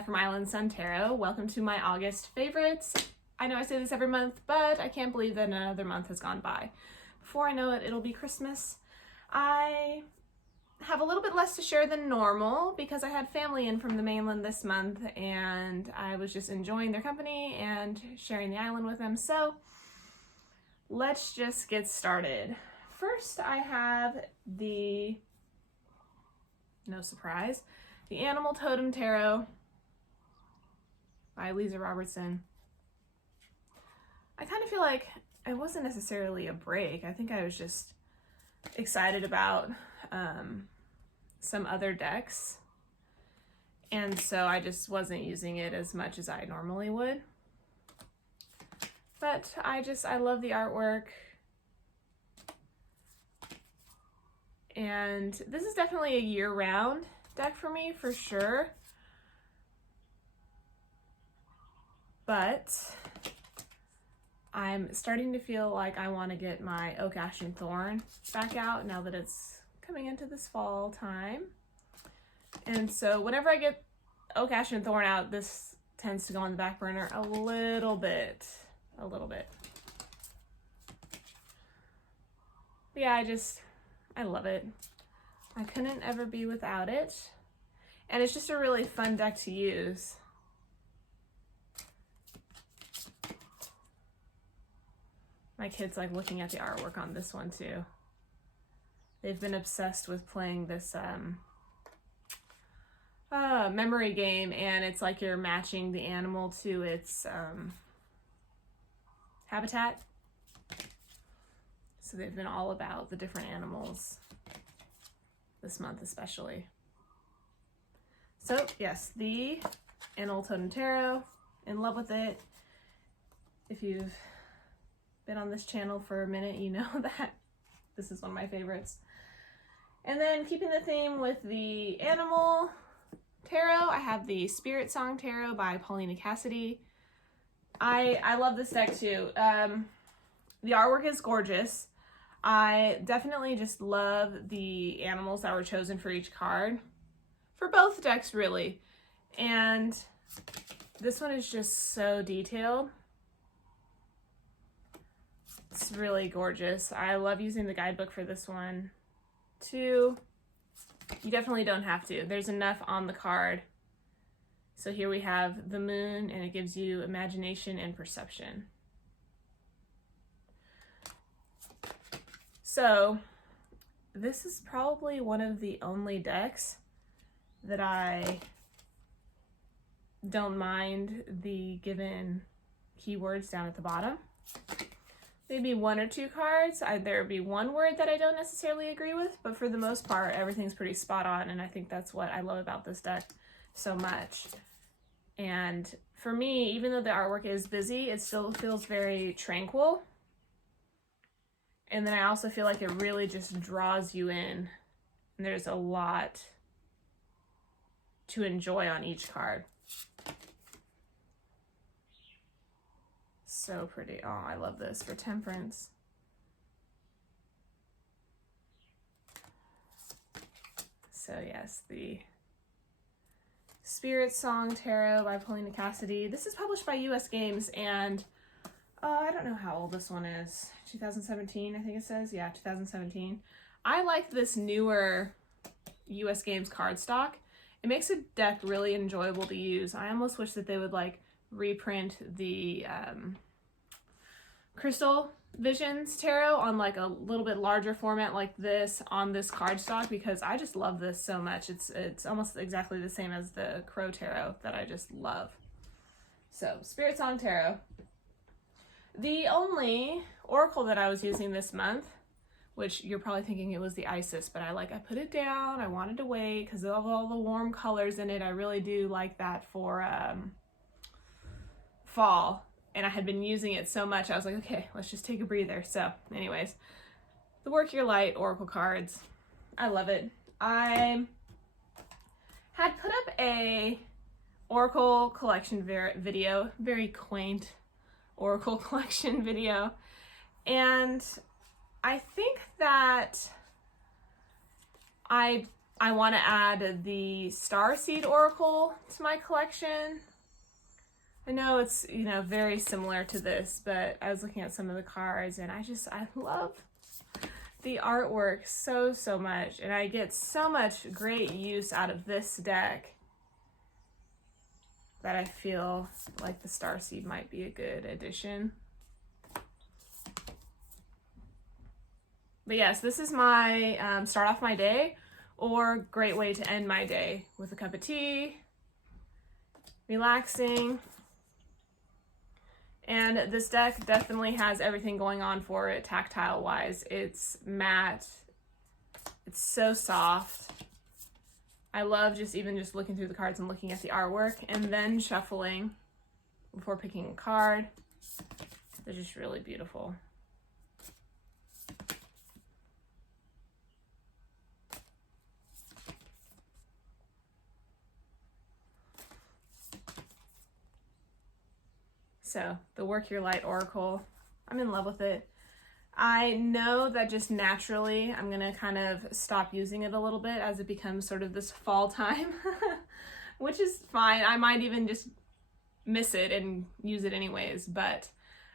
Leah from Island Sun Tarot. Welcome to my August favorites. I know I say this every month, but I can't believe that another month has gone by. Before I know it, it'll be Christmas. I have a little bit less to share than normal because I had family in from the mainland this month and I was just enjoying their company and sharing the island with them. So let's just get started. First, I have the, no surprise, the Animal Totem Tarot by Lisa Robertson. I kind of feel like it wasn't necessarily a break. I think I was just excited about some other decks, and so I just wasn't using it as much as I normally would. But I love the artwork, and this is definitely a year-round deck for me, for sure. But I'm starting to feel like I want to get my Oak, Ash, and Thorn back out now that it's coming into this fall time. And so whenever I get Oak, Ash, and Thorn out, this tends to go on the back burner a little bit. But yeah, I love it. I couldn't ever be without it. And it's just a really fun deck to use. My kids like looking at the artwork on this one too. They've been obsessed with playing this memory game, and it's like you're matching the animal to its habitat. So they've been all about the different animals this month especially. So yes, the Animal Totem Tarot, in love with it. If you've been on this channel for a minute, you know that this is one of my favorites. And then keeping the theme with the Animal Tarot, I have the Spirit Song Tarot by Paulina Cassidy. I love this deck too. The artwork is gorgeous. I definitely just love the animals that were chosen for each card, for both decks really. And this one is just so detailed. It's really gorgeous. I love using the guidebook for this one too. You definitely don't have to. There's enough on the card. So here we have the moon, and it gives you imagination and perception. So this is probably one of the only decks that I don't mind the given keywords down at the bottom. Maybe one or two cards, there'd be one word that I don't necessarily agree with, but for the most part, everything's pretty spot on, and I think that's what I love about this deck so much. And for me, even though the artwork is busy, it still feels very tranquil. And then I also feel like it really just draws you in, and there's a lot to enjoy on each card. So pretty. Oh, I love this for Temperance. So yes, the Spirit Song Tarot by Paulina Cassidy. This is published by US Games, and I don't know how old this one is. 2017, I think it says. Yeah, 2017. I like this newer US Games cardstock. It makes a deck really enjoyable to use. I almost wish that they would like reprint the Crystal Visions Tarot on like a little bit larger format like this on this cardstock, because I just love this so much. It's almost exactly the same as the Crow Tarot that I just love. So Spirit Song Tarot. The only oracle that I was using this month, which you're probably thinking it was the Isis, but I put it down. I wanted to wait because of all the warm colors in it. I really do like that for fall. And I had been using it so much, I was like, okay, let's just take a breather. So anyways, the Work Your Light Oracle cards. I love it. I had put up a Oracle collection video, very quaint Oracle collection video. And I think that I I want to add the Starseed Oracle to my collection. I know it's, you know, very similar to this, but I was looking at some of the cards and I love the artwork so much, and I get so much great use out of this deck that I feel like the Starseed might be a good addition. But yes, this is my start off my day, or great way to end my day with a cup of tea, relaxing. And this deck definitely has everything going on for it tactile wise. It's matte, it's so soft. I love just looking through the cards and looking at the artwork and then shuffling before picking a card. They're just really beautiful. So the Work Your Light Oracle, I'm in love with it. I know that just naturally I'm gonna kind of stop using it a little bit as it becomes sort of this fall time, which is fine. I might even just miss it and use it anyways, but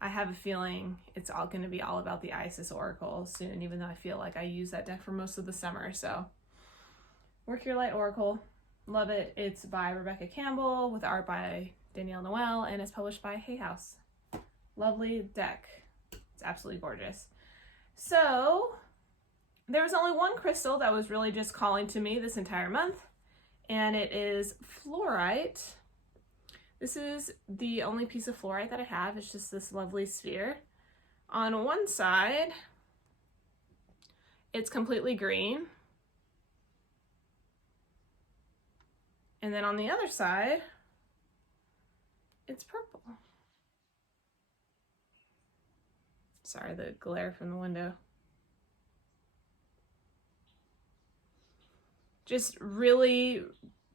I have a feeling it's all gonna be all about the Isis Oracle soon, even though I feel like I use that deck for most of the summer. So Work Your Light Oracle, love it. It's by Rebecca Campbell with art by Danielle Noel, and it's published by Hay House. Lovely deck. It's absolutely gorgeous. So there was only one crystal that was really just calling to me this entire month, and it is fluorite. This is the only piece of fluorite that I have. It's just this lovely sphere. On one side, it's completely green. And then on the other side, it's purple. Sorry, the glare from the window. Just really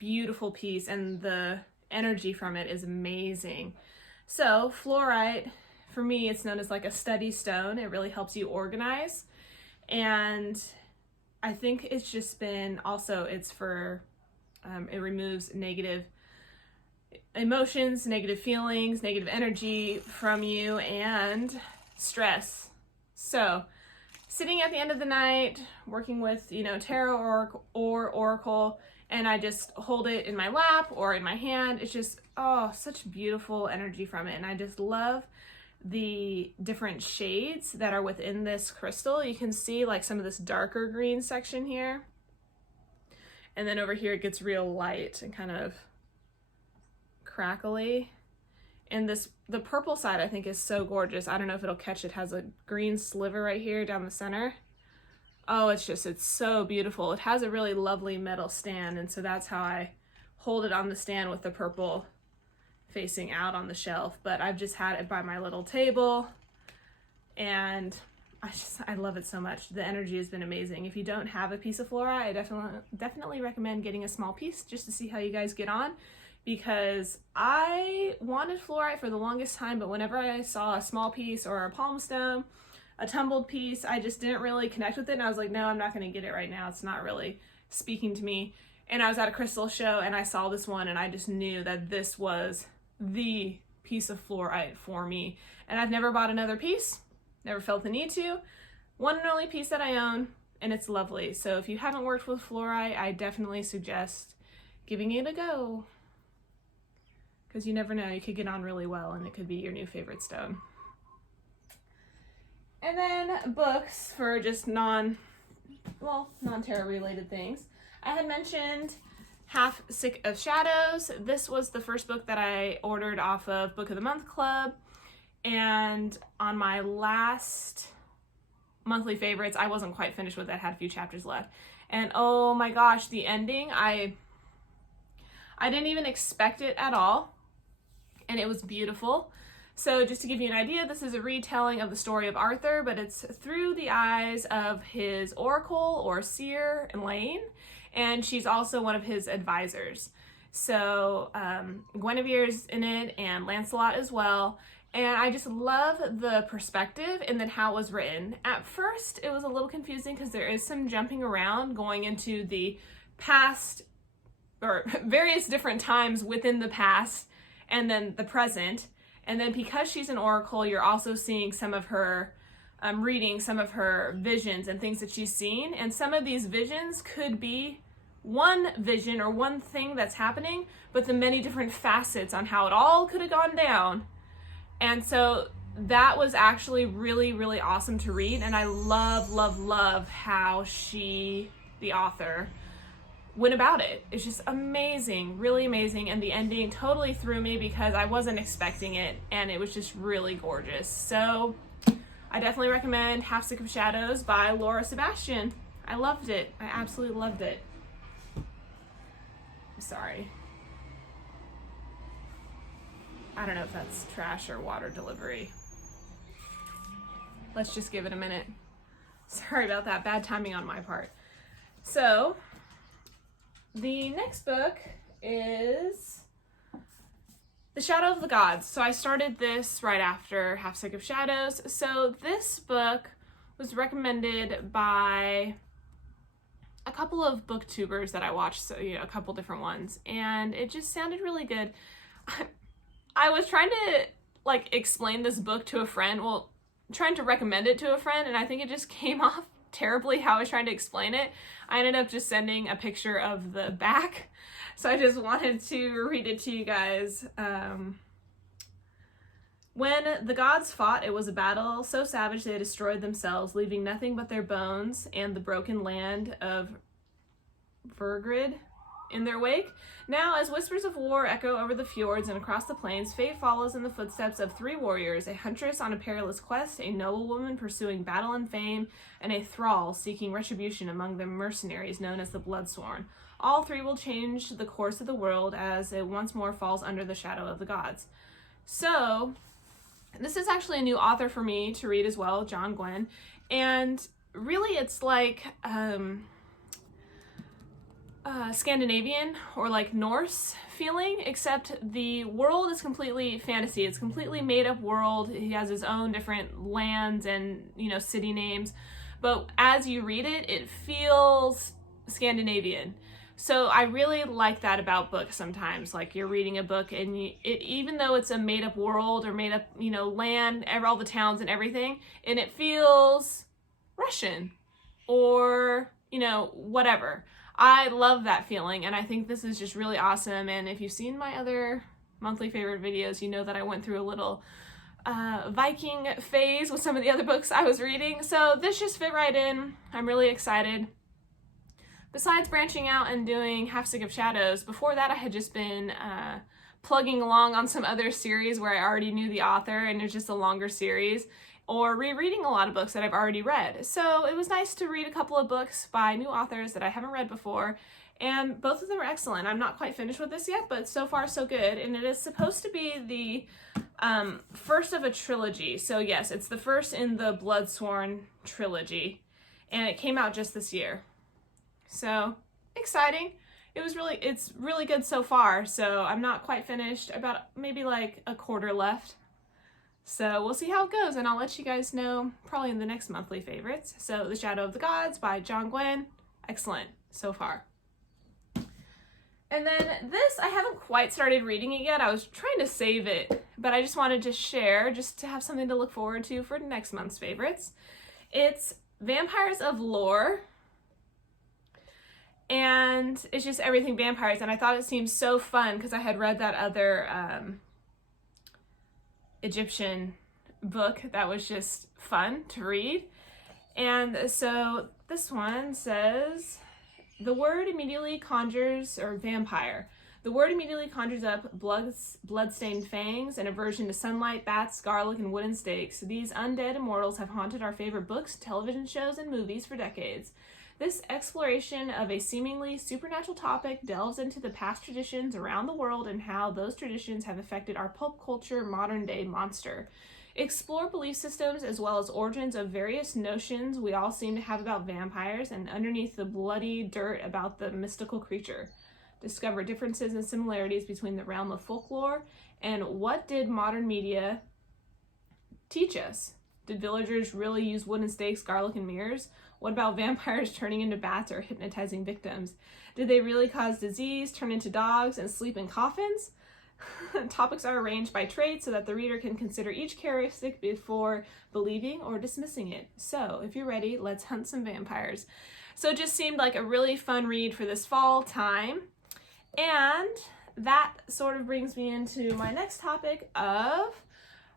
beautiful piece, and the energy from it is amazing. So fluorite, for me, it's known as like a study stone. It really helps you organize. And I think it's just been, also it's for, it removes negative emotions, negative feelings, negative energy from you, and stress. So sitting at the end of the night working with, you know, tarot or oracle, and I just hold it in my lap or in my hand, it's just, oh, such beautiful energy from it. And I just love the different shades that are within this crystal. You can see like some of this darker green section here, and then over here it gets real light and kind of crackly. And the purple side I think is so gorgeous. I don't know if it'll catch, it has a green sliver right here down the center. Oh, it's so beautiful. It has a really lovely metal stand, and so that's how I hold it on the stand with the purple facing out on the shelf. But I've just had it by my little table, and I love it so much. The energy has been amazing. If you don't have a piece of fluorite, I definitely recommend getting a small piece just to see how you guys get on, because I wanted fluorite for the longest time, but whenever I saw a small piece or a palm stone, a tumbled piece, I just didn't really connect with it, and I was like, no, I'm not going to get it right now. It's not really speaking to me. And I was at a crystal show and I saw this one, and I just knew that this was the piece of fluorite for me. And I've never bought another piece, never felt the need to. One and only piece that I own, and it's lovely. So if you haven't worked with fluorite, I definitely suggest giving it a go, because you never know, you could get on really well and it could be your new favorite stone. And then books for just non-tarot related things. I had mentioned Half Sick of Shadows. This was the first book that I ordered off of Book of the Month Club. And on my last monthly favorites, I wasn't quite finished with it. I had a few chapters left. And oh my gosh, the ending, I didn't even expect it at all. And it was beautiful. So just to give you an idea, this is a retelling of the story of Arthur, but it's through the eyes of his oracle or seer, Elaine, and she's also one of his advisors. So Guinevere's in it, and Lancelot as well. And I just love the perspective and then how it was written. At first, it was a little confusing because there is some jumping around going into the past, or various different times within the past, and then the present. And then because she's an oracle, you're also seeing some of her, reading some of her visions and things that she's seen. And some of these visions could be one vision or one thing that's happening, but the many different facets on how it all could have gone down. And so that was actually really, really awesome to read. And I love how she, the author, went about it. It's just amazing, really amazing. And the ending totally threw me because I wasn't expecting it, and it was just really gorgeous. So I definitely recommend Half Sick of Shadows by Laura Sebastian. I loved it. I absolutely loved it. I'm sorry. I don't know if that's trash or water delivery. Let's just give it a minute. Sorry about that. Bad timing on my part. So the next book is The Shadow of the Gods. So I started this right after Half Sick of Shadows. So this book was recommended by a couple of booktubers that I watched, so a couple different ones, and it just sounded really good. I was trying to explain this book to a friend, trying to recommend it to a friend, and I think it just came off terribly how I was trying to explain it. I ended up just sending a picture of the back, so I just wanted to read it to you guys. When the gods fought, it was a battle so savage they destroyed themselves, leaving nothing but their bones and the broken land of Vergrid in their wake. Now, as whispers of war echo over the fjords and across the plains, fate follows in the footsteps of three warriors, a huntress on a perilous quest, a noblewoman pursuing battle and fame, and a thrall seeking retribution among the mercenaries known as the Bloodsworn. All three will change the course of the world as it once more falls under the shadow of the gods. So, this is actually a new author for me to read as well, John Gwynne, and really it's like Scandinavian or Norse feeling, except the world is completely fantasy. It's completely made up world. He has his own different lands and city names, but as you read it, it feels Scandinavian. So I really like that about books sometimes. You're reading a book and even though it's a made up world or made up, land, all the towns and everything, and it feels Russian or, whatever. I love that feeling, and I think this is just really awesome. And if you've seen my other monthly favorite videos, you know that I went through a little Viking phase with some of the other books I was reading. So this just fit right in. I'm really excited. Besides branching out and doing Half Sick of Shadows, before that I had just been plugging along on some other series where I already knew the author and it's just a longer series, or rereading a lot of books that I've already read. So it was nice to read a couple of books by new authors that I haven't read before, and both of them are excellent. I'm not quite finished with this yet, but so far so good, and it is supposed to be the first of a trilogy. So yes, it's the first in the Bloodsworn trilogy, and it came out just this year. So exciting. It's really good so far. So I'm not quite finished, about maybe a quarter left. So we'll see how it goes, and I'll let you guys know probably in the next monthly favorites. So The Shadow of the Gods by John Gwynne, excellent so far. And then this, I haven't quite started reading it yet. I was trying to save it, but I just wanted to share just to have something to look forward to for next month's favorites. It's Vampires of Lore. And it's just everything vampires, and I thought it seemed so fun because I had read that other Egyptian book that was just fun to read. And so this one says, the word immediately conjures, or vampire. The word immediately conjures up blood-stained fangs, an aversion to sunlight, bats, garlic, and wooden stakes. These undead immortals have haunted our favorite books, television shows, and movies for decades. This exploration of a seemingly supernatural topic delves into the past traditions around the world and how those traditions have affected our pulp culture modern-day monster. Explore belief systems as well as origins of various notions we all seem to have about vampires and underneath the bloody dirt about the mystical creature. Discover differences and similarities between the realm of folklore and what did modern media teach us. Did villagers really use wooden stakes, garlic, and mirrors? What about vampires turning into bats or hypnotizing victims? Did they really cause disease, turn into dogs, and sleep in coffins? Topics are arranged by trait so that the reader can consider each characteristic before believing or dismissing it. So, if you're ready, let's hunt some vampires. So it just seemed like a really fun read for this fall time. And that sort of brings me into my next topic of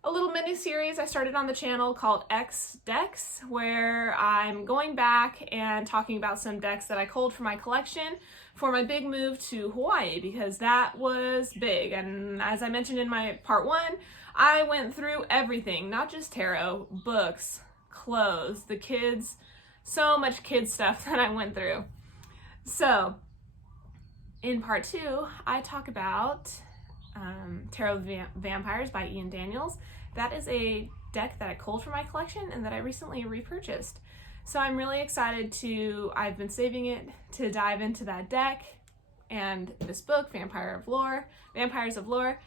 a little mini series I started on the channel called X Decks, where I'm going back and talking about some decks that I culled for my collection for my big move to Hawaii, because that was big. And as I mentioned in my part 1, I went through everything, not just tarot, books, clothes, the kids, so much kids stuff that I went through. So in part 2, I talk about Tarot Vampires by Ian Daniels. That is a deck that I culled from my collection and that I recently repurchased. So I'm really excited I've been saving it to dive into that deck and this book, Vampires of Lore,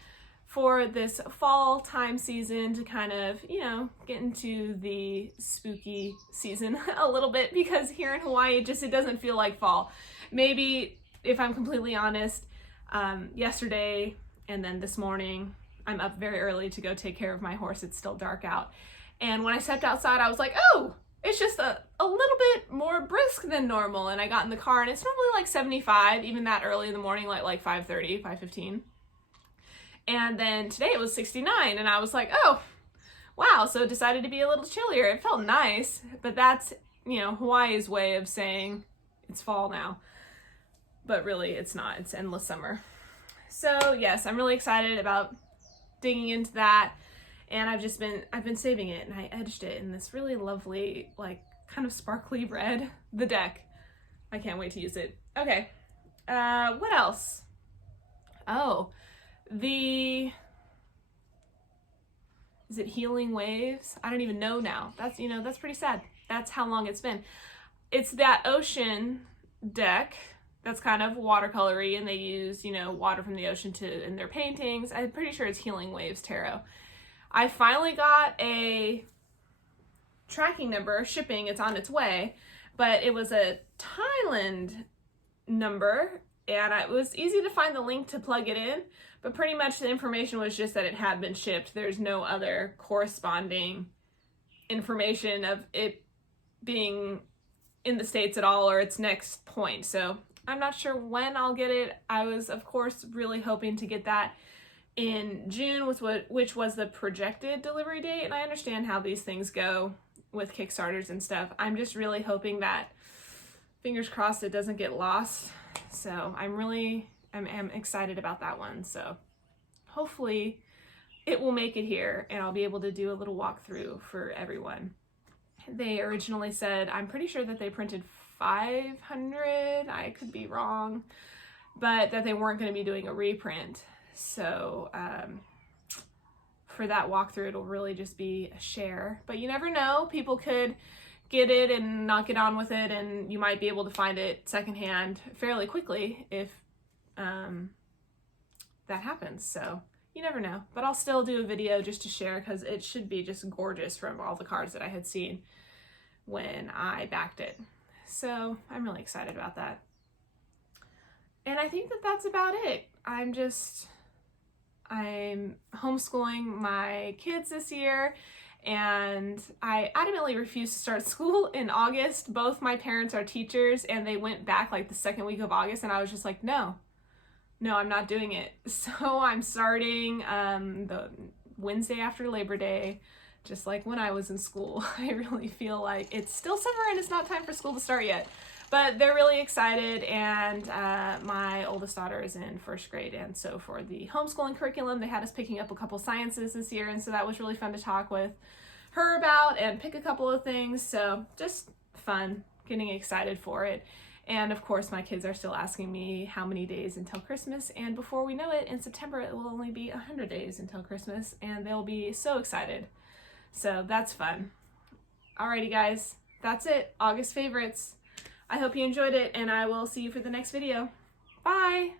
for this fall time season to kind of, get into the spooky season a little bit, because here in Hawaii, it doesn't feel like fall. Maybe, if I'm completely honest, yesterday and then this morning, I'm up very early to go take care of my horse. It's still dark out. And when I stepped outside, I was like, oh, it's just a little bit more brisk than normal. And I got in the car and it's normally like 75, even that early in the morning, like 5:30, 5:15. And then today it was 69 and I was like, oh, wow. So it decided to be a little chillier. It felt nice, but that's, Hawaii's way of saying it's fall now. But really it's not, it's endless summer. So yes, I'm really excited about digging into that, and I've been saving it, and I edged it in this really lovely, like, kind of sparkly red, the deck. I can't wait to use it. Okay, what else? Oh, is it Healing Waves? I don't even know now. That's pretty sad. That's how long it's been. It's that ocean deck that's kind of watercolory, and they use, water from the ocean in their paintings. I'm pretty sure it's Healing Waves Tarot. I finally got a tracking number, shipping, it's on its way, but it was a Thailand number, and it was easy to find the link to plug it in, but pretty much the information was just that it had been shipped. There's no other corresponding information of it being in the States at all or its next point, so I'm not sure when I'll get it. I was, of course, really hoping to get that in June, which was the projected delivery date, and I understand how these things go with Kickstarters and stuff. I'm just really hoping that, fingers crossed, it doesn't get lost. So I'm excited about that one. So hopefully it will make it here, and I'll be able to do a little walkthrough for everyone. They originally said, I'm pretty sure that they printed 500, I could be wrong, but that they weren't going to be doing a reprint. So for that walkthrough, it'll really just be a share, but you never know, people could get it and not get on with it, and you might be able to find it secondhand fairly quickly if that happens. So you never know, but I'll still do a video just to share, because it should be just gorgeous from all the cards that I had seen when I backed it. So I'm really excited about that. And I think that that's about it. I'm homeschooling my kids this year, and I adamantly refused to start school in August. Both my parents are teachers, and they went back like the second week of August, and I was just like, no, I'm not doing it. So I'm starting the Wednesday after Labor Day, just like when I was in school. I really feel like it's still summer and it's not time for school to start yet. But they're really excited, and my oldest daughter is in first grade, and so for the homeschooling curriculum, they had us picking up a couple sciences this year, and so that was really fun to talk with her about and pick a couple of things. So just fun, getting excited for it. And of course, my kids are still asking me how many days until Christmas, and before we know it, in September, it will only be 100 days until Christmas, and they'll be so excited. So that's fun. Alrighty guys, that's it. August favorites. I hope you enjoyed it, and I will see you for the next video. Bye!